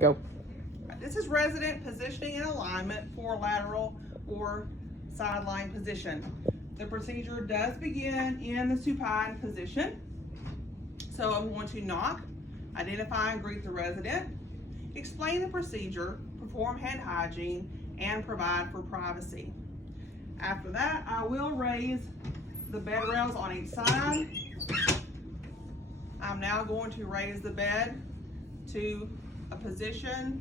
Go. This is resident positioning and alignment for lateral or sideline position. The procedure does begin in the supine position. So I'm going to knock, identify and greet the resident, explain the procedure, perform hand hygiene, and provide for privacy. After that, I will raise the bed rails on each side. I'm now going to raise the bed to a position,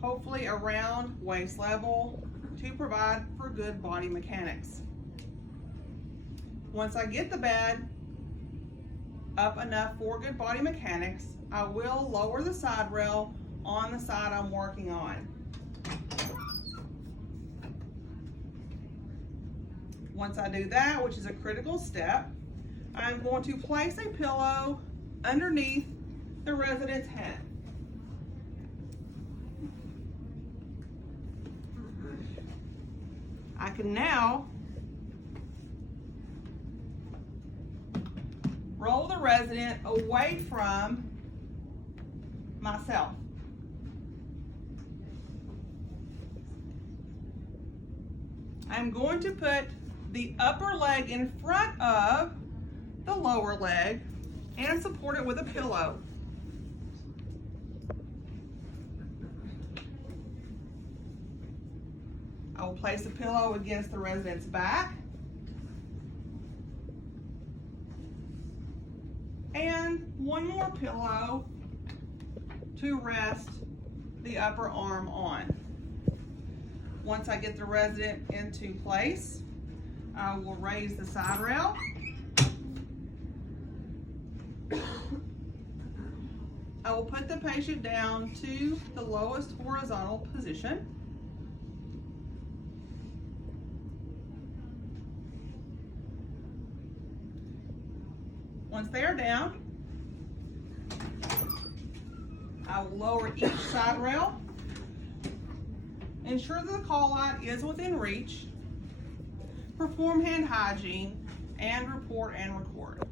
hopefully around waist level, to provide for good body mechanics. Once I get the bed up enough for good body mechanics, I will lower the side rail on the side I'm working on. Once I do that, which is a critical step, I'm going to place a pillow underneath the resident's head. I can now roll the resident away from myself. I'm going to put the upper leg in front of the lower leg and support it with a pillow. I will place the pillow against the resident's back and one more pillow to rest the upper arm on. Once I get the resident into place, I will raise the side rail. I will put the patient down to the lowest horizontal position. Once they are down, I will lower each side rail, ensure that the call line is within reach, perform hand hygiene, and report and record.